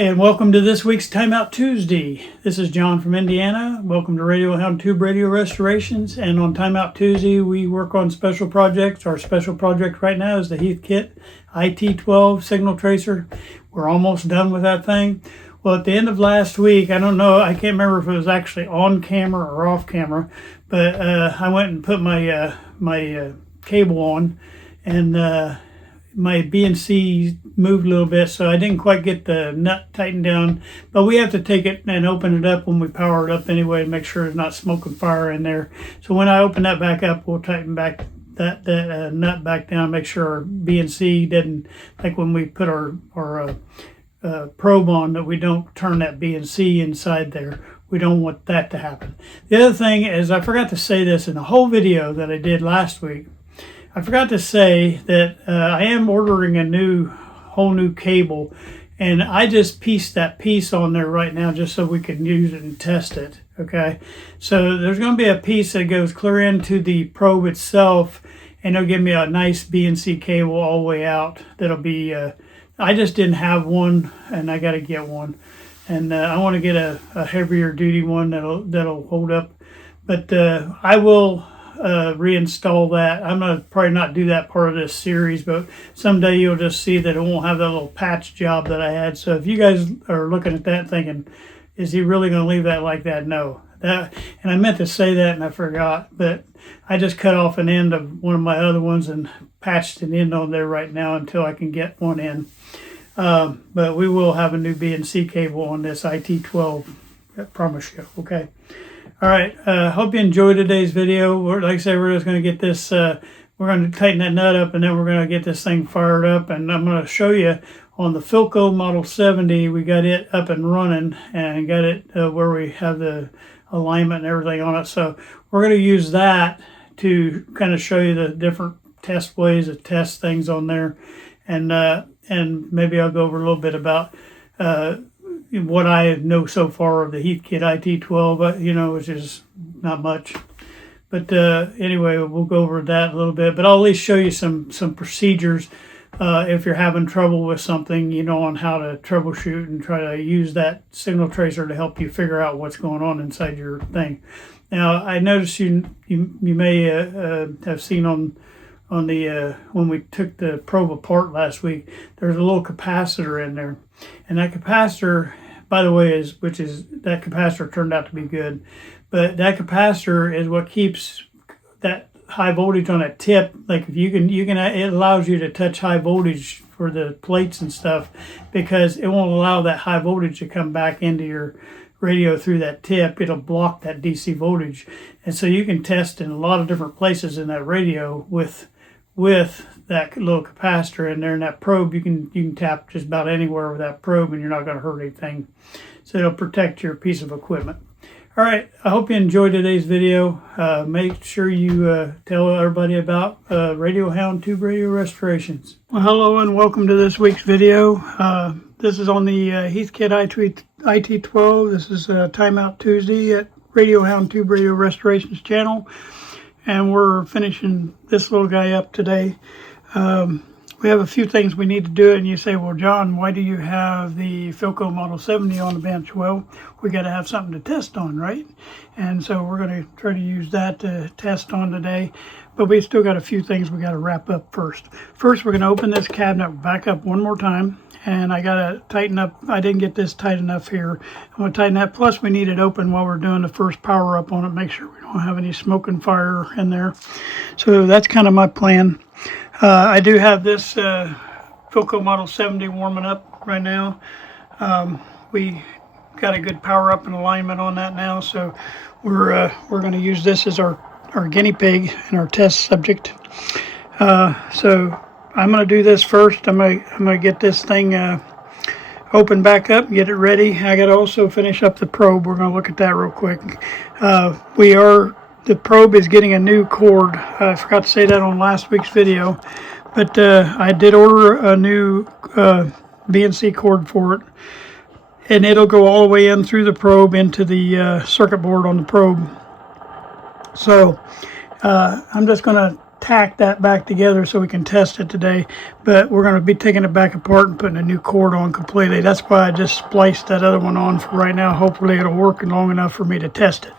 Hi, and welcome to this week's Timeout Tuesday. This is John from Indiana. Welcome to Radio Hound Tube Radio Restorations. And on Timeout Tuesday, we work on special projects. Our special project right now is the Heathkit IT-12 signal tracer. We're almost done with that thing. Well, at the end of last week, I don't know, I can't remember if it was actually on camera or off camera, but I went and put my cable on, and my BNC moved a little bit, so I didn't quite get the nut tightened down, but we have to take it and open it up when we power it up anyway to make sure there's not smoke and fire in there. So when I open that back up, we'll tighten back that nut back down, make sure our BNC didn't, like when we put our probe on, that we don't turn that BNC inside there. We don't want that to happen. The other thing is, I forgot to say this in the whole video that I did last week. I forgot to say that I am ordering a whole new cable, and I just pieced that piece on there right now just so we can use it and test it. Okay, so there's going to be a piece that goes clear into the probe itself, and it'll give me a nice BNC cable all the way out. That'll be I just didn't have one, and I got to get one, and I want to get a heavier duty one that'll hold up. But I will reinstall that. I'm gonna probably not do that part of this series, but someday you'll just see that it won't have that little patch job that I had. So if you guys are looking at that thinking, is he really gonna leave that like that? No. And I meant to say that and I forgot, but I just cut off an end of one of my other ones and patched an end on there right now until I can get one in. But we will have a new BNC cable on this IT-12, I promise you. Okay. All right, hope you enjoyed today's video. Like I said, we're just going to get this, we're going to tighten that nut up, and then we're going to get this thing fired up. And I'm going to show you on the Philco Model 70, we got it up and running and got it where we have the alignment and everything on it. So we're going to use that to kind of show you the different test ways to test things on there. And maybe I'll go over a little bit about what I know so far of the Heathkit IT-12, which is not much. But anyway, we'll go over that a little bit. But I'll at least show you some procedures if you're having trouble with something, on how to troubleshoot and try to use that signal tracer to help you figure out what's going on inside your thing. Now, I noticed you may have seen on the when we took the probe apart last week, there's a little capacitor in there, and that capacitor, by the way, that capacitor turned out to be good, but that capacitor is what keeps that high voltage on that tip. Like if you can it allows you to touch high voltage for the plates and stuff, because it won't allow that high voltage to come back into your radio through that tip. It'll block that DC voltage, and so you can test in a lot of different places in that radio with that little capacitor in there. And that probe, you can tap just about anywhere with that probe, and you're not going to hurt anything. So it'll protect your piece of equipment. All right, I hope you enjoyed today's video. Make sure you tell everybody about Radio Hound Tube Radio Restorations. Well, hello and welcome to this week's video. This is on the Heathkit IT-12. This is Timeout Tuesday at Radio Hound Tube Radio Restorations channel. And we're finishing this little guy up today. We have a few things we need to do, and you say, well, John, why do you have the Philco Model 70 on the bench? Well, we got to have something to test on, right? And so we're going to try to use that to test on today, but we still got a few things we got to wrap up first. First, we're going to open this cabinet back up one more time, and I got to tighten up. I didn't get this tight enough here. I'm going to tighten that. Plus, we need it open while we're doing the first power up on it, make sure we don't have any smoke and fire in there. So that's kind of my plan. I do have this Philco Model 70 warming up right now. We got a good power up and alignment on that now, so we're going to use this as our guinea pig and our test subject. So I'm going to do this first. I'm going to get this thing open back up, get it ready. I got to also finish up the probe. We're going to look at that real quick. The probe is getting a new cord. I forgot to say that on last week's video, but I did order a new BNC cord for it, and it'll go all the way in through the probe into the circuit board on the probe. So I'm just going to tack that back together so we can test it today. But we're going to be taking it back apart and putting a new cord on completely. That's why I just spliced that other one on for right now. Hopefully it'll work long enough for me to test it.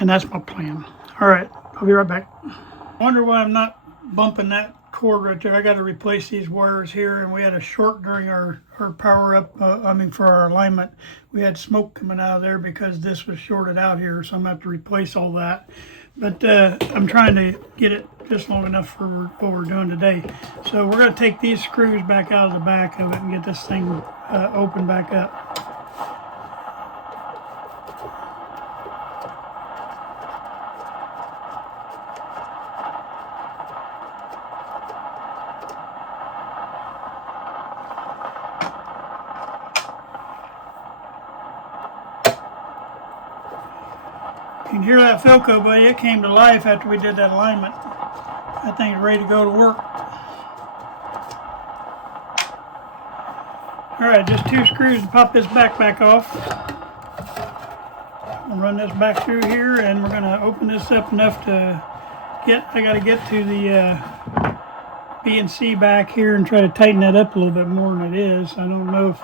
And that's my plan. All right, I'll be right back. I wonder why I'm not bumping that cord right there. I got to replace these wires here, and we had a short during our power up, for our alignment. We had smoke coming out of there because this was shorted out here, so I'm going to have to replace all that. But I'm trying to get it just long enough for what we're doing today. So we're going to take these screws back out of the back of it and get this thing open back up. You can hear that Philco, buddy. It came to life after we did that alignment. That thing's ready to go to work. Alright, just 2 screws to pop this back off. I'll run this back through here, and we're going to open this up enough to I got to get to the BNC back here and try to tighten that up a little bit more than it is. I don't know if,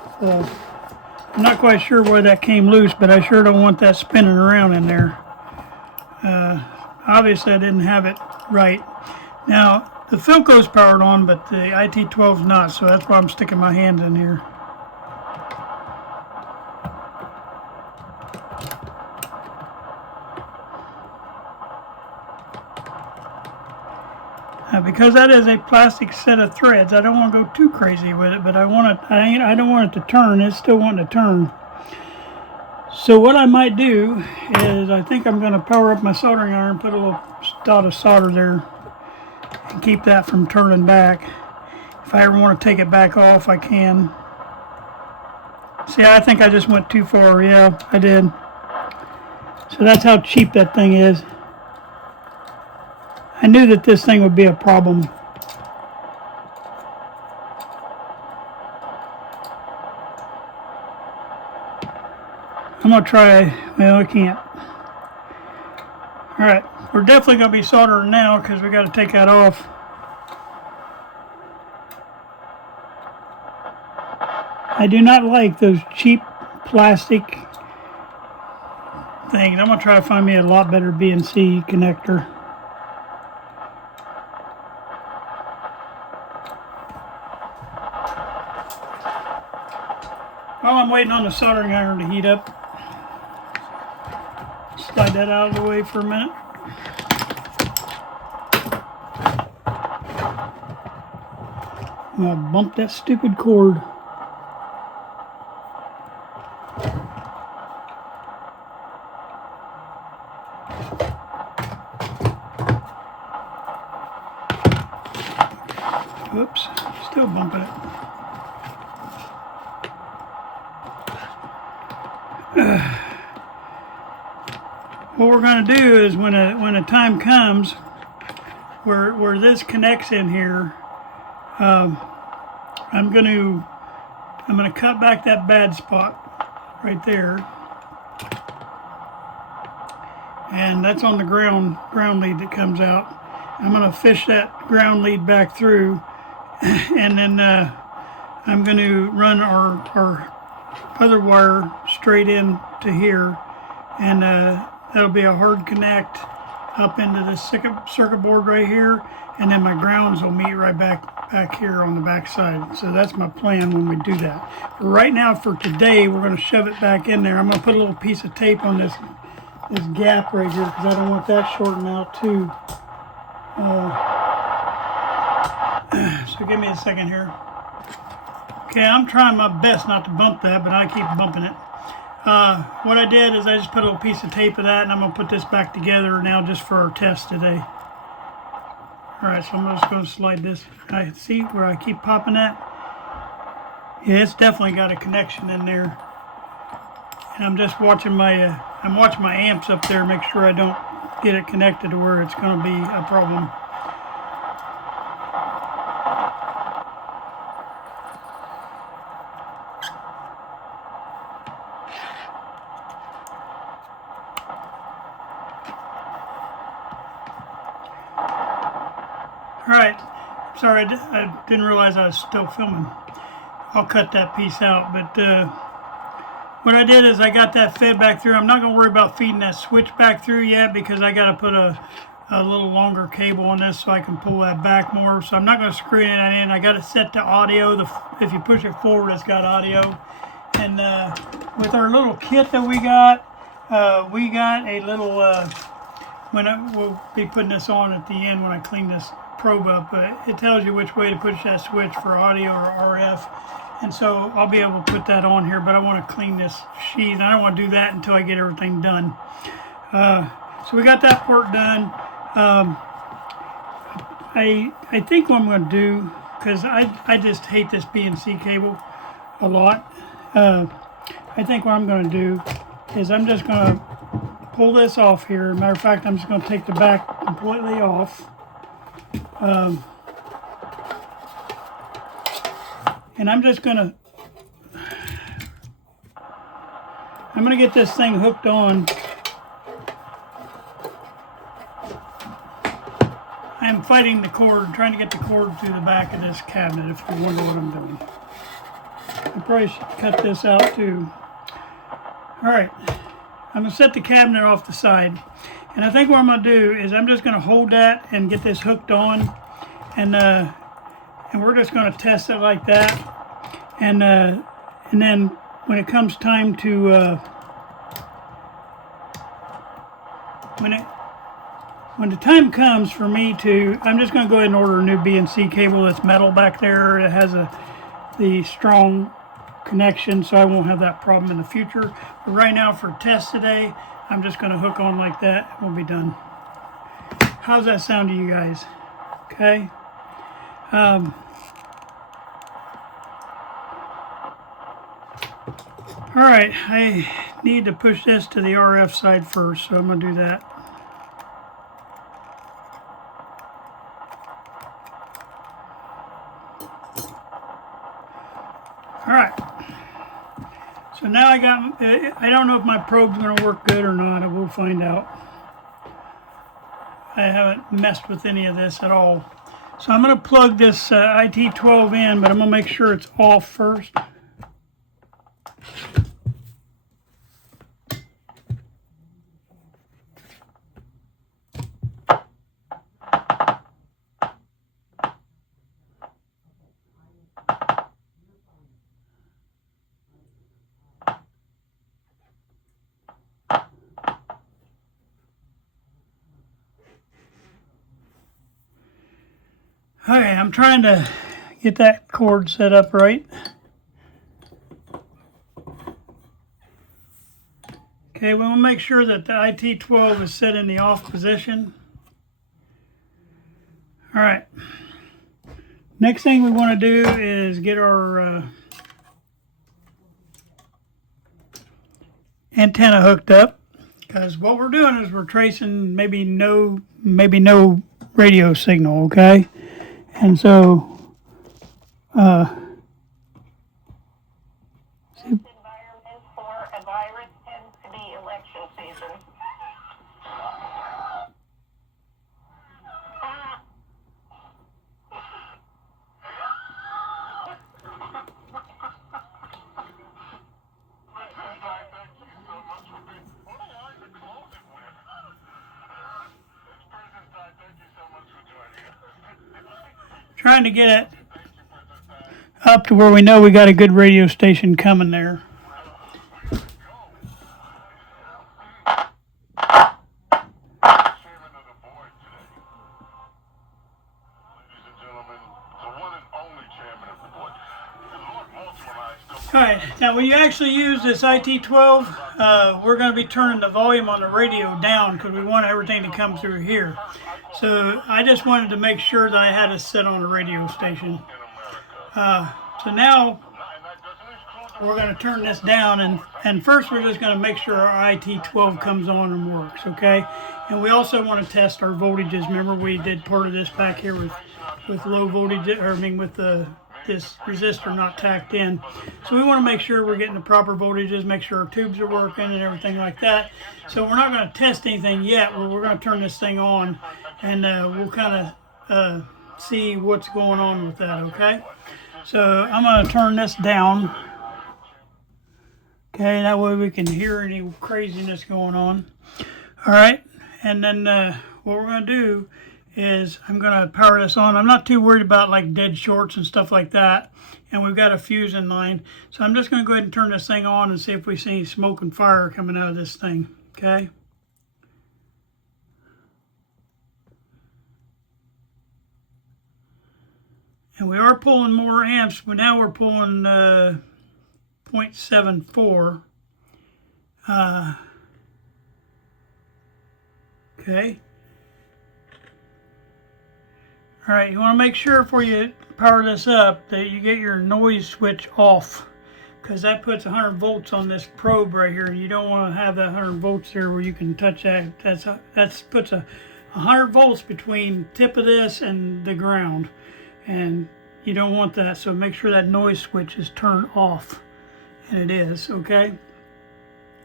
I'm not quite sure why that came loose, but I sure don't want that spinning around in there. Obviously I didn't have it right. Now the Philco's powered on, but the IT-12 is not, so that's why I'm sticking my hand in here. Because that is a plastic set of threads, I don't want to go too crazy with it, but I don't want it to turn. It's still wanting to turn. So what I might do is I think I'm going to power up my soldering iron, put a little dot of solder there, and keep that from turning back. If I ever want to take it back off, I can. See, I think I just went too far. Yeah, I did. So that's how cheap that thing is. I knew that this thing would be a problem. I'm going to try, well, I can't. Alright, we're definitely going to be soldering now because we got to take that off. I do not like those cheap plastic things. I'm going to try to find me a lot better BNC connector. While I'm waiting on the soldering iron to heat up, slide that out of the way for a minute. I'm going to bump that stupid cord. Whoops, still bumping it. What we're going to do is when a time comes where this connects in here, I'm going to cut back that bad spot right there, and that's on the ground lead that comes out. I'm going to fish that ground lead back through, and then I'm going to run our other wire straight in to here, and that'll be a hard connect up into the circuit board right here, and then my grounds will meet right back here on the back side. So that's my plan when we do that. But right now, for today, we're going to shove it back in there. I'm going to put a little piece of tape on this gap right here because I don't want that shorting out too. So give me a second here. Okay, I'm trying my best not to bump that, but I keep bumping it. What I did is I just put a little piece of tape of that, and I'm going to put this back together now just for our test today. Alright, so I'm just going to slide this. I see where I keep popping that? Yeah, it's definitely got a connection in there. And I'm just watching my amps up there, make sure I don't get it connected to where it's going to be a problem. Alright, sorry, I didn't realize I was still filming. I'll cut that piece out, but what I did is I got that fed back through. I'm not going to worry about feeding that switch back through yet because I got to put a little longer cable on this so I can pull that back more. So I'm not going to screw that in. I got it set to audio. If you push it forward, it's got audio. And with our little kit that we got a little, we'll be putting this on at the end when I clean this probe up, but it tells you which way to push that switch for audio or RF. And so I'll be able to put that on here, but I want to clean this sheath. I don't want to do that until I get everything done. So we got that port done. I think what I'm going to do, because I just hate this BNC cable a lot. I think what I'm going to do is I'm just going to pull this off here. Matter of fact, I'm just going to take the back completely off. And I'm gonna get this thing hooked on. I'm fighting the cord, trying to get the cord through the back of this cabinet, if you wonder what I'm doing. I probably should cut this out too. Alright, I'm gonna set the cabinet off the side. And I think what I'm gonna do is I'm just gonna hold that and get this hooked on, and we're just going to test it like that, and then when it comes time to when the time comes for me to, I'm just going to go ahead and order a new BNC cable that's metal back there. It has the strong connection, so I won't have that problem in the future. But right now, for test today, I'm just going to hook on like that. We'll be done. How's that sound to you guys? Okay. Alright, I need to push this to the RF side first, so I'm going to do that. Alright, so now I don't know if my probe's going to work good or not. I will find out. I haven't messed with any of this at all. So I'm going to plug this IT-12 in, but I'm going to make sure it's off first. Okay, I'm trying to get that cord set up right. Okay, we want to make sure that the IT-12 is set in the off position. All right. Next thing we want to do is get our antenna hooked up, because what we're doing is we're tracing maybe no radio signal, okay? And so, environment for a virus tends to be election season. trying to get it up to where we know we got a good radio station coming there. Alright, now when you actually use this IT-12, we're going to be turning the volume on the radio down because we want everything to come through here. So I just wanted to make sure that I had it set on a radio station. So now we're going to turn this down, and first we're just going to make sure our IT-12 comes on and works, okay? And we also want to test our voltages. Remember, we did part of this back here with low voltage, or I mean with this resistor not tacked in. So we want to make sure we're getting the proper voltages, make sure our tubes are working and everything like that. So we're not going to test anything yet. We're going to turn this thing on, and we'll kind of see what's going on with that, okay? So I'm going to turn this down. Okay, that way we can hear any craziness going on. All right, and then what we're going to do is I'm going to power this on. I'm not too worried about like dead shorts and stuff like that. And we've got a fuse in line. So I'm just going to go ahead and turn this thing on and see if we see any smoke and fire coming out of this thing, okay? And we are pulling more amps, but now we're pulling 0.74. Okay. All right, you want to make sure before you power this up that you get your noise switch off, because that puts 100 volts on this probe right here. You don't want to have that 100 volts there where you can touch that. That puts 100 volts between tip of this and the ground, and you don't want that. So make sure that noise switch is turned off, and it is, okay?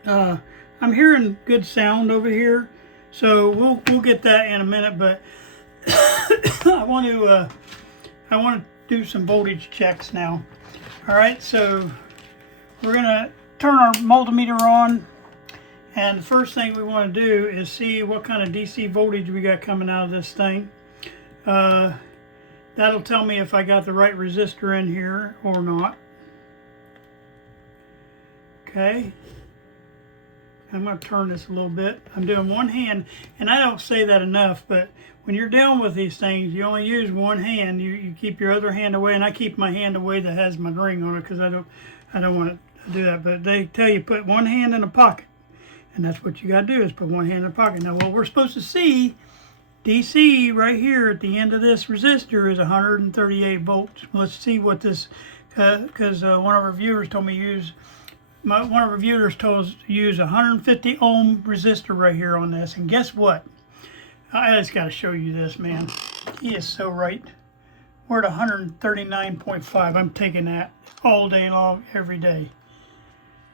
I'm hearing good sound over here, so we'll get that in a minute. But I want to do some voltage checks now. All right, so we're gonna turn our multimeter on, and the first thing we want to do is see what kind of DC voltage we got coming out of this thing. That'll tell me if I got the right resistor in here or not. Okay. I'm going to turn this a little bit. I'm doing one hand, and I don't say that enough, but when you're dealing with these things, you only use one hand. You keep your other hand away, and I keep my hand away that has my ring on it because I don't want to do that. But they tell you put one hand in a pocket, and that's what you got to do is put one hand in a pocket. Now, what we're supposed to see, DC right here at the end of this resistor is 138 volts. Let's see what this, because one of our viewers told me use. One of our viewers told us to use a 150 ohm resistor right here on this, and guess what? I just got to show you this, man. He is so right. We're at 139.5. I'm taking that all day long, every day.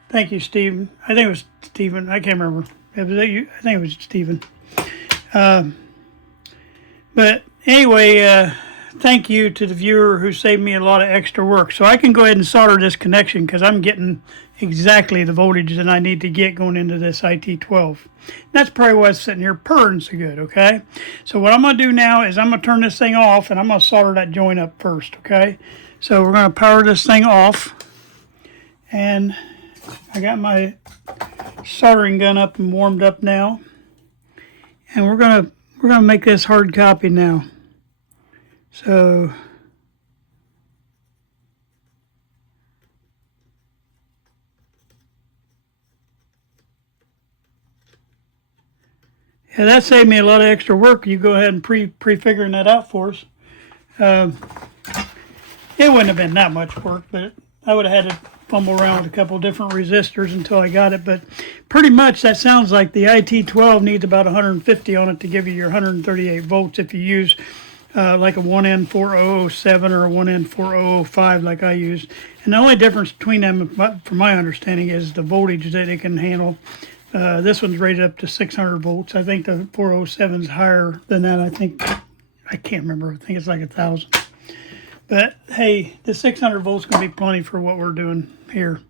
Thank you, Stephen. I think it was Stephen. I can't remember. Was that you? I think it was Stephen. But anyway, thank you to the viewer who saved me a lot of extra work. So I can go ahead and solder this connection because I'm getting exactly the voltage that I need to get going into this IT-12. That's probably why it's sitting here purring so good, okay? So what I'm going to do now is I'm going to turn this thing off, and I'm going to solder that joint up first, okay? So we're going to power this thing off, and I got my soldering gun up and warmed up now, and we're going to make this hard copy now. So yeah, that saved me a lot of extra work. You go ahead and pre-figuring that out for us. It wouldn't have been that much work, but I would have had to fumble around with a couple different resistors until I got it. But pretty much that sounds like the IT-12 needs about 150 on it to give you your 138 volts if you use like a 1N4007 or a 1N4005 like I use. And the only difference between them, from my understanding, is the voltage that it can handle. This one's rated up to 600 volts. I think the 407 is higher than that. I can't remember. I think it's like 1,000. But hey, the 600 volts can be plenty for what we're doing here.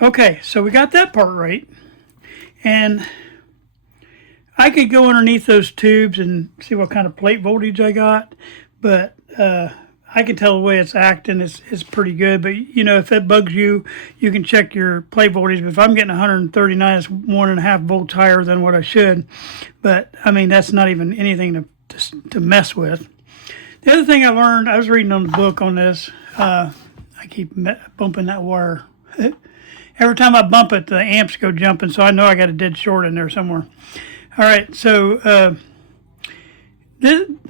Okay, so we got that part right. And I could go underneath those tubes and see what kind of plate voltage I got, but I can tell the way it's acting is pretty good. But you know, if it bugs you, you can check your plate voltage. But if I'm getting 139, it's 1.5 volts higher than what I should. But I mean, that's not even anything to mess with. The other thing I learned, I was reading on the book on this. I keep bumping that wire. Every time I bump it, the amps go jumping, so I know I got a dead short in there somewhere. All right, so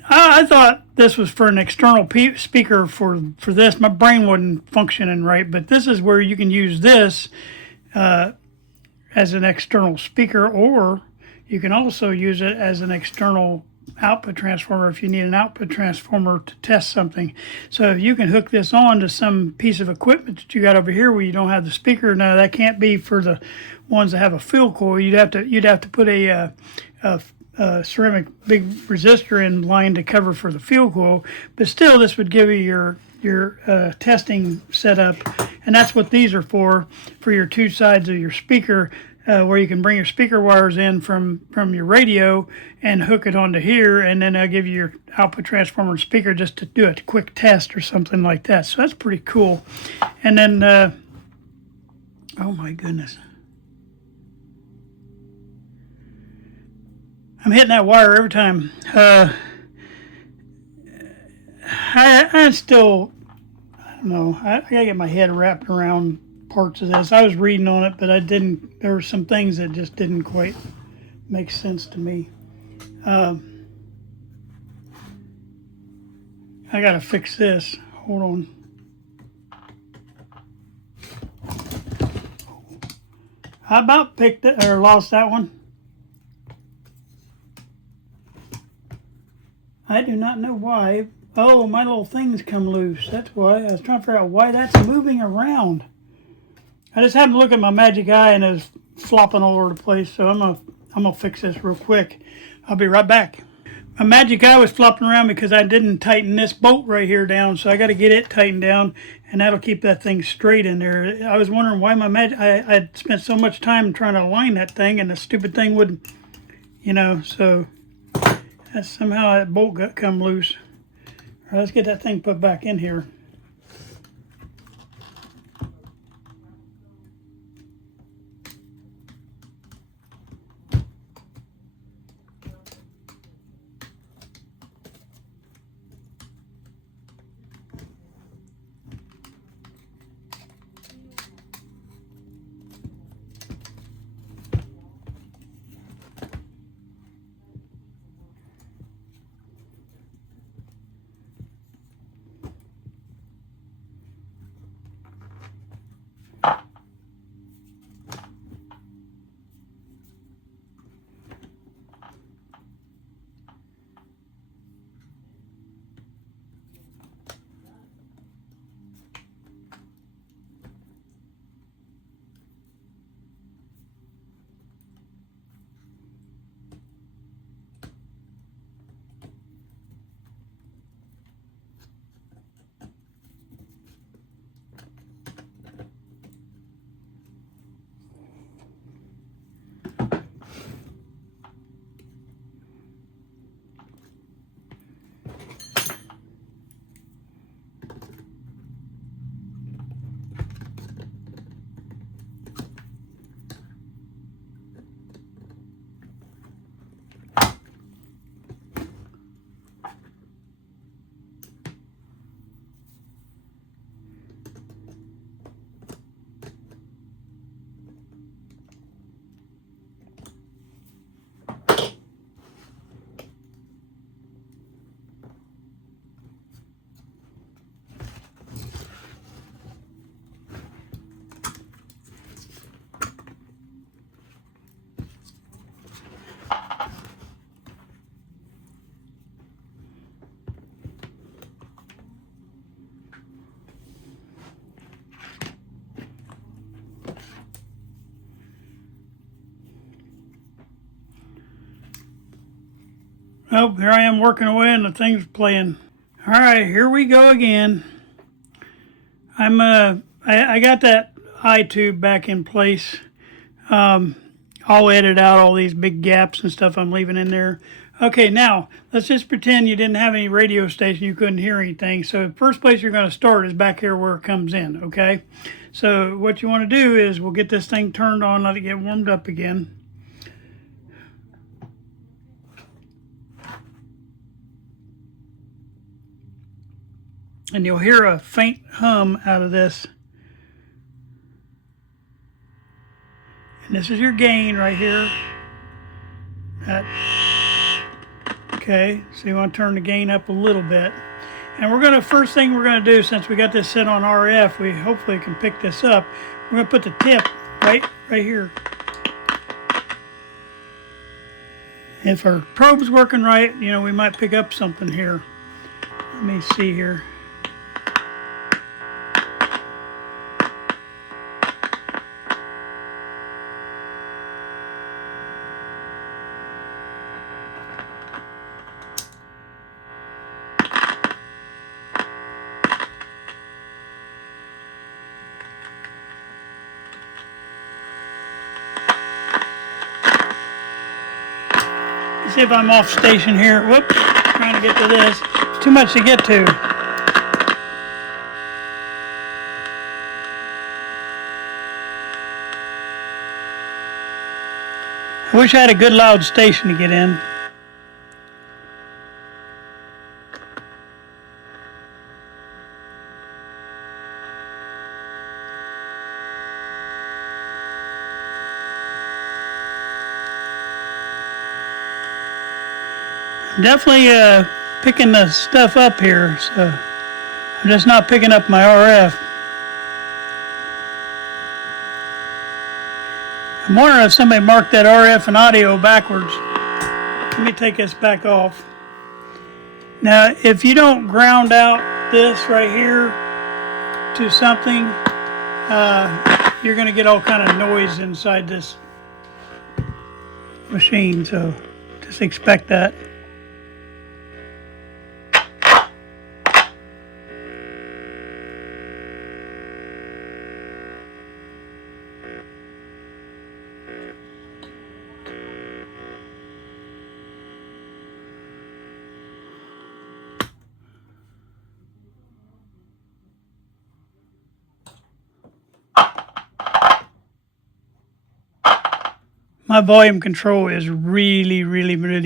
I thought this was for an external speaker for this. My brain wasn't functioning right, but this is where you can use this as an external speaker, or you can also use it as an external output transformer if you need an output transformer to test something. So if you can hook this on to some piece of equipment that you got over here where you don't have the speaker. Now that can't be for the ones that have a field coil. You'd have to put a ceramic big resistor in line to cover for the fuel coil, but still this would give you your testing setup, and that's what these are for your two sides of your speaker, where you can bring your speaker wires in from your radio and hook it onto here, and then I'll give you your output transformer and speaker just to do a quick test or something like that. So that's pretty cool. And then oh my goodness, I'm hitting that wire every time. I still, I don't know, I gotta get my head wrapped around parts of this. I was reading on it, but there were some things that just didn't quite make sense to me. I gotta fix this. Hold on. I about picked it, or lost that one. I do not know why. Oh, my little things come loose. That's why. I was trying to figure out why that's moving around. I just happened to look at my magic eye and it was flopping all over the place. So I'm gonna fix this real quick. I'll be right back. My magic eye was flopping around because I didn't tighten this bolt right here down. So I got to get it tightened down, and that'll keep that thing straight in there. I was wondering why I spent so much time trying to align that thing, and the stupid thing wouldn't, so somehow that bolt got come loose. All right, let's get that thing put back in here. Oh, here I am working away and the thing's playing. All right, here we go again. I got that eye tube back in place. I'll edit out all these big gaps and stuff I'm leaving in there. Okay, now let's just pretend you didn't have any radio station, you couldn't hear anything. So the first place you're going to start is back here where it comes in, okay? So what you want to do is we'll get this thing turned on, let it get warmed up again. And you'll hear a faint hum out of this. And this is your gain right here. Okay, so you want to turn the gain up a little bit. And first thing we're going to do, since we got this set on RF, we hopefully can pick this up. We're going to put the tip right here. If our probe's working right, we might pick up something here. Let me see here. See if I'm off station here. Whoops, trying to get to this. It's too much to get to. I wish I had a good loud station to get in. I'm definitely picking the stuff up here, so I'm just not picking up my RF. I'm wondering if somebody marked that RF and audio backwards. Let me take this back off. Now, if you don't ground out this right here to something, you're going to get all kind of noise inside this machine, so just expect that. My volume control is really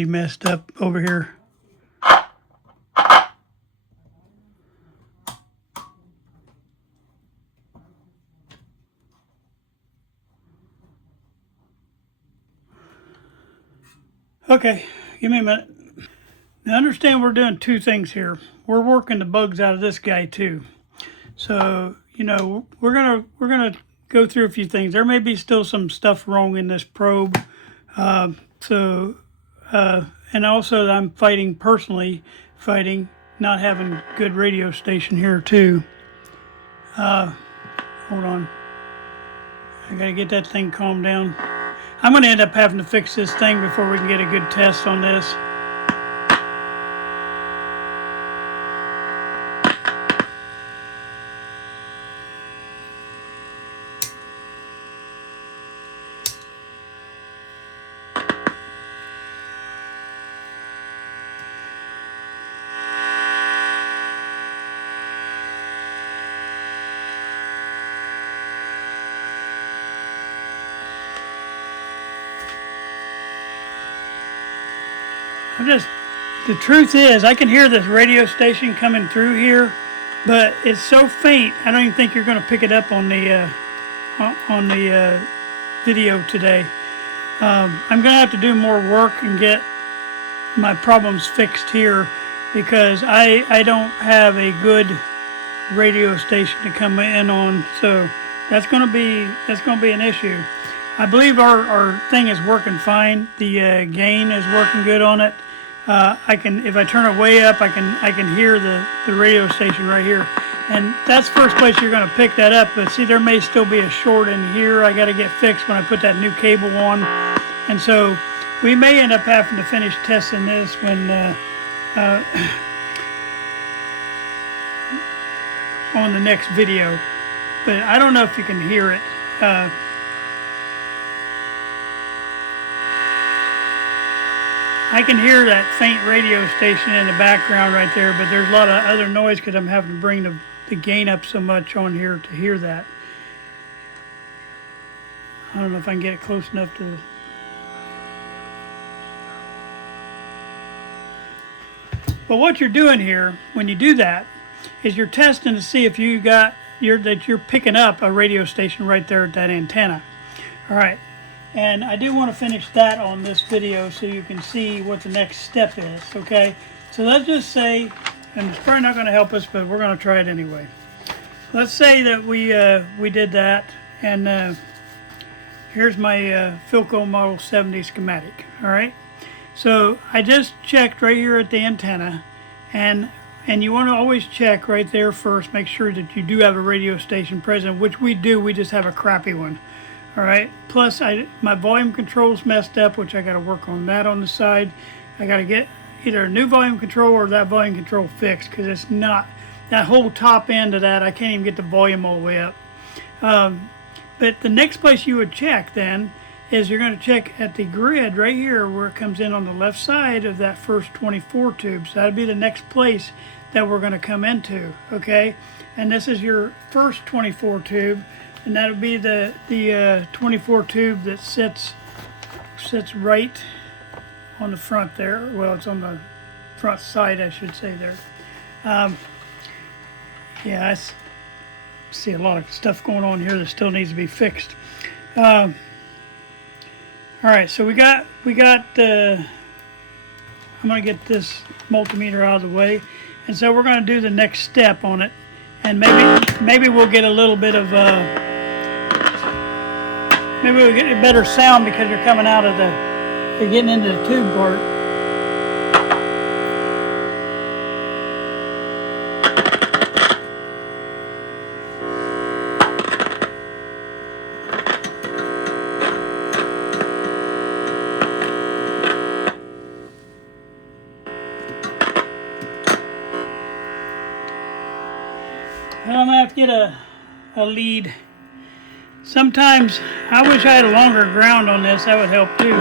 messed up over here. Okay, give me a minute. Now understand we're doing two things here. We're working the bugs out of this guy too. So, you know, we're gonna go through a few things. There may be still some stuff wrong in this probe. And also I'm personally fighting not having good radio station here too. Hold on. I gotta get that thing calmed down. I'm gonna end up having to fix this thing before we can get a good test on this. The truth is, I can hear this radio station coming through here, but it's so faint, I don't even think you're going to pick it up on the video today. I'm going to have to do more work and get my problems fixed here because I don't have a good radio station to come in on, so that's going to be an issue. I believe our thing is working fine. The gain is working good on it. If I turn it way up, I can hear the radio station right here. And that's the first place you're going to pick that up. But see, there may still be a short in here I got to get fixed when I put that new cable on. And so we may end up having to finish testing this when on the next video. But I don't know if you can hear it. I can hear that faint radio station in the background right there, but there's a lot of other noise because I'm having to bring the gain up so much on here to hear that. I don't know if I can get it close enough to... But what you're doing here, when you do that, is you're testing to see if you're picking up a radio station right there at that antenna. All right. And I do want to finish that on this video so you can see what the next step is, okay? So let's just say, and it's probably not going to help us, but we're going to try it anyway. Let's say that we did that, and here's my Philco Model 70 schematic, all right? So I just checked right here at the antenna, and you want to always check right there first, make sure that you do have a radio station present, which we do, we just have a crappy one. All right, plus my volume control's messed up, which I got to work on that on the side. I got to get either a new volume control or that volume control fixed because it's not, that whole top end of that, I can't even get the volume all the way up. But the next place you would check then is you're going to check at the grid right here where it comes in on the left side of that first 24 tube. So that'll be the next place that we're going to come into, okay? And this is your first 24 tube, and that'll be the 24 tube that sits right on the front there. Well, it's on the front side, I should say there. Yeah, I see a lot of stuff going on here that still needs to be fixed. All right, so we got. I'm gonna get this multimeter out of the way, and so we're gonna do the next step on it, and maybe we'll get a little bit of maybe we'll get a better sound because you're coming out of you're getting into the tube part. And I'm gonna have to get a lead. Sometimes I wish I had a longer ground on this. That would help too.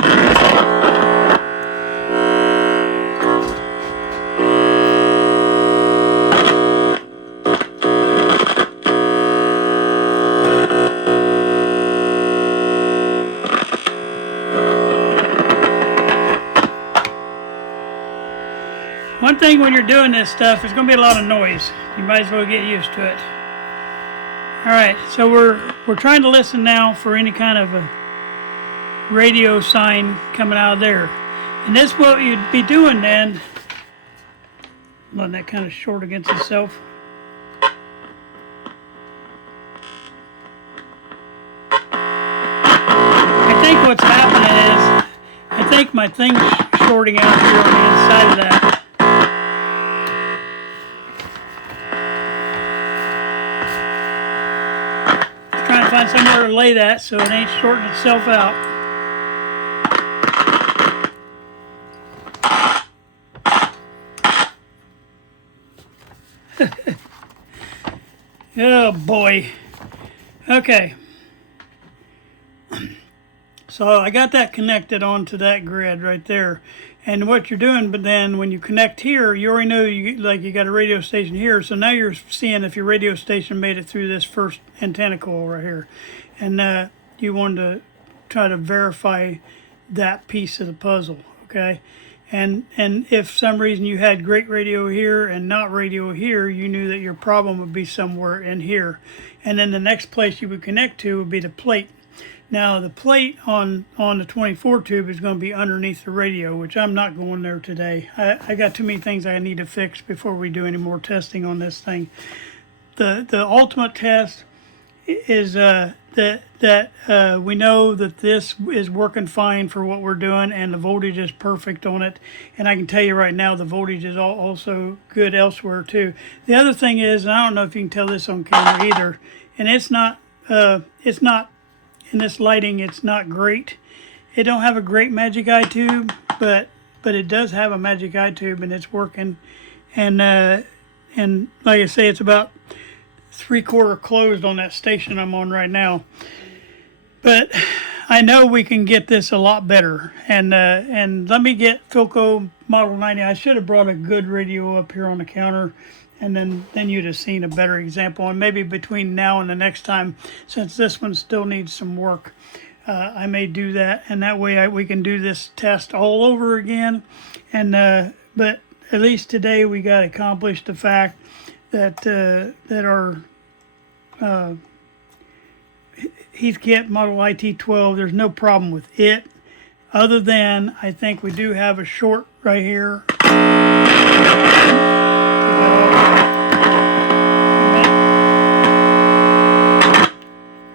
One thing when you're doing this stuff, there's going to be a lot of noise. You might as well get used to it. All right, so we're trying to listen now for any kind of a radio sign coming out of there. And this what you'd be doing then, letting that kind of short against itself. I think what's happening is, I think my thing's shorting out here on the inside of that. Trying to find somewhere to lay that so it ain't shorting itself out. Oh boy. Okay. So I got that connected onto that grid right there. And what you're doing, but then when you connect here, you already know you got a radio station here. So now you're seeing if your radio station made it through this first antenna coil right here. And you want to try to verify that piece of the puzzle, okay? And if for some reason you had great radio here and not radio here, you knew that your problem would be somewhere in here. And then the next place you would connect to would be the plate. Now the plate on the 24 tube is going to be underneath the radio, which I'm not going there today. I got too many things I need to fix before we do any more testing on this thing. The ultimate test is that we know that this is working fine for what we're doing, and the voltage is perfect on it. And I can tell you right now, the voltage is also good elsewhere too. The other thing is, and I don't know if you can tell this on camera either, and it's not in this lighting, it's not great. It don't have a great magic eye tube, but it does have a magic eye tube, and it's working. And like I say, it's about 3/4 closed on that station I'm on right now. But I know we can get this a lot better. And let me get Philco Model 90. I should have brought a good radio up here on the counter, and then you'd have seen a better example. And maybe between now and the next time, since this one still needs some work, I may do that, and that way we can do this test all over again. And but at least today we got accomplished the fact that our Heathkit Model IT-12, there's no problem with it, other than I think we do have a short right here.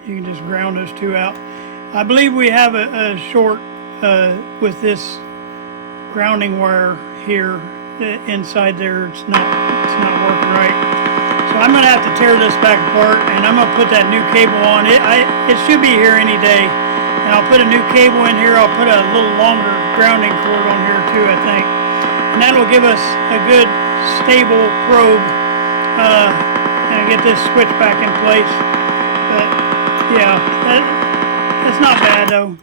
You can just ground those two out. I believe we have a short with this grounding wire here inside there. It's not working right. So I'm going to have to tear this back apart, and I'm going to put that new cable on. It should be here any day. And I'll put a new cable in here. I'll put a little longer grounding cord on here too, I think. And that'll give us a good stable probe and get this switch back in place. But yeah, that's not bad though.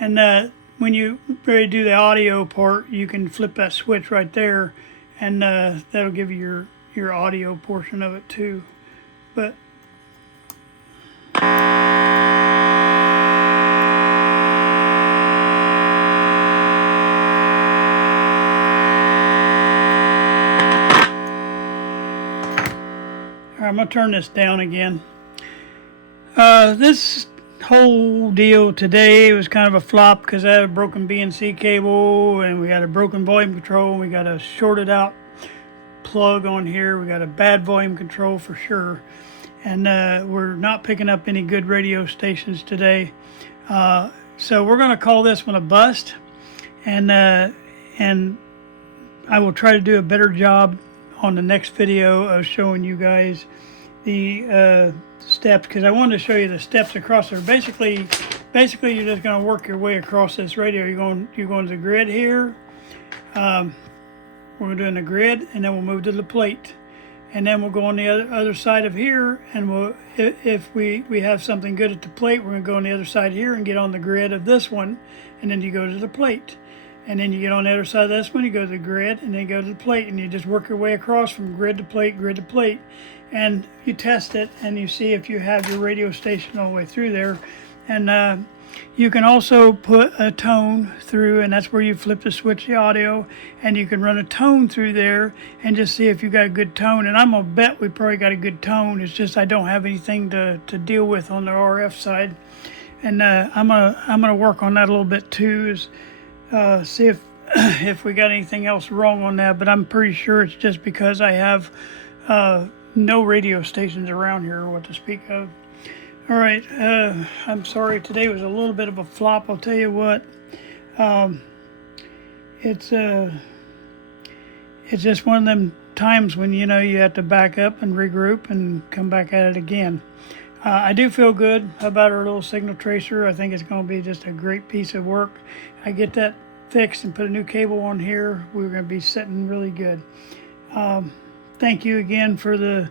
And when you ready to do the audio part, you can flip that switch right there, and that'll give you your audio portion of it too. But I'm going to turn this down again. This whole deal today was kind of a flop because I had a broken BNC cable, and we got a broken volume control, and we got a shorted out plug on here. We got a bad volume control for sure. And we're not picking up any good radio stations today. So we're going to call this one a bust. And I will try to do a better job on the next video of showing you guys the steps, because I wanted to show you the steps across there. Basically you're just going to work your way across this radio. You're going to the grid here. We're going to do in the grid, and then we'll move to the plate, and then we'll go on the other side of here, and if we have something good at the plate, we're going to go on the other side here and get on the grid of this one, and then you go to the plate. And then you get on the other side of this one, you go to the grid, and then you go to the plate, and you just work your way across from grid to plate, and you test it, and you see if you have your radio station all the way through there. And you can also put a tone through, and that's where you flip to switch the audio, and you can run a tone through there and just see if you got a good tone. And I'm gonna bet we probably got a good tone. It's just I don't have anything to deal with on the RF side, and I'm gonna work on that a little bit too. See if we got anything else wrong on that, but I'm pretty sure it's just because I have no radio stations around here what to speak of. All right, I'm sorry today was a little bit of a flop. I'll tell you what, it's just one of them times when you have to back up and regroup and come back at it again. I do feel good about our little signal tracer. I think it's going to be just a great piece of work. I get that fixed and put a new cable on here, we're going to be sitting really good. Thank you again for the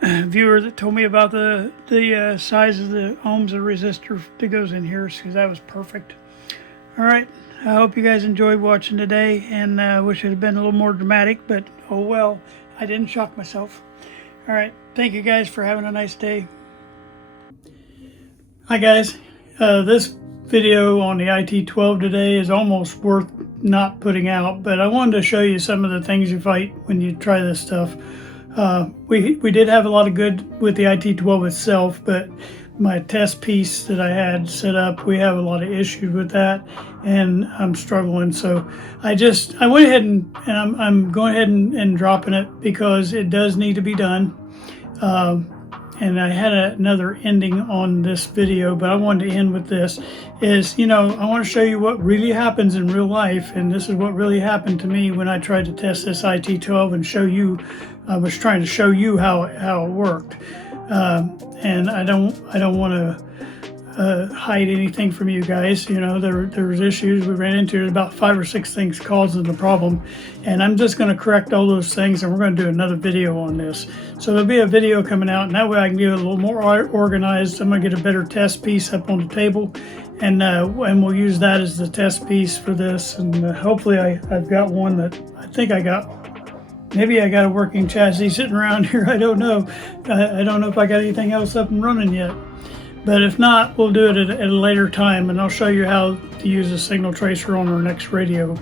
viewer that told me about the size of the ohms of resistor that goes in here, because that was perfect. All right, I hope you guys enjoyed watching today, and I wish it had been a little more dramatic, but oh well, I didn't shock myself. All right, thank you guys for having a nice day. Hi guys, this video on the IT-12 today is almost worth not putting out, but I wanted to show you some of the things you fight when you try this stuff. We did have a lot of good with the IT-12 itself, but my test piece that I had set up, we have a lot of issues with that, and I'm struggling. So I went ahead and I'm going ahead and dropping it because it does need to be done. And I had another ending on this video, but I wanted to end with this. I want to show you what really happens in real life, and this is what really happened to me when I tried to test this IT-12 and show you. I was trying to show you how it worked, and I don't want to hide anything from you guys. There's issues we ran into. There's about 5 or 6 things causing the problem, and I'm just going to correct all those things, and we're going to do another video on this. So there'll be a video coming out, and that way I can get it a little more organized. I'm going to get a better test piece up on the table, and we'll use that as the test piece for this. And hopefully I've got one that I think I got. Maybe I got a working chassis sitting around here. I don't know. I don't know if I got anything else up and running yet. But if not, we'll do it at a later time, and I'll show you how to use a signal tracer on our next radio.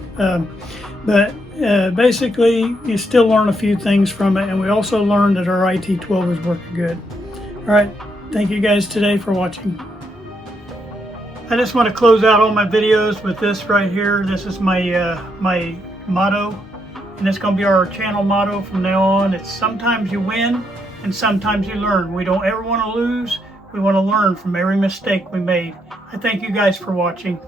Basically, you still learn a few things from it, and we also learned that our IT-12 is working good. All right, thank you guys today for watching. I just want to close out all my videos with this right here. This is my my motto, and it's going to be our channel motto from now on. It's sometimes you win and sometimes you learn. We don't ever want to lose. We want to learn from every mistake we made. I thank you guys for watching.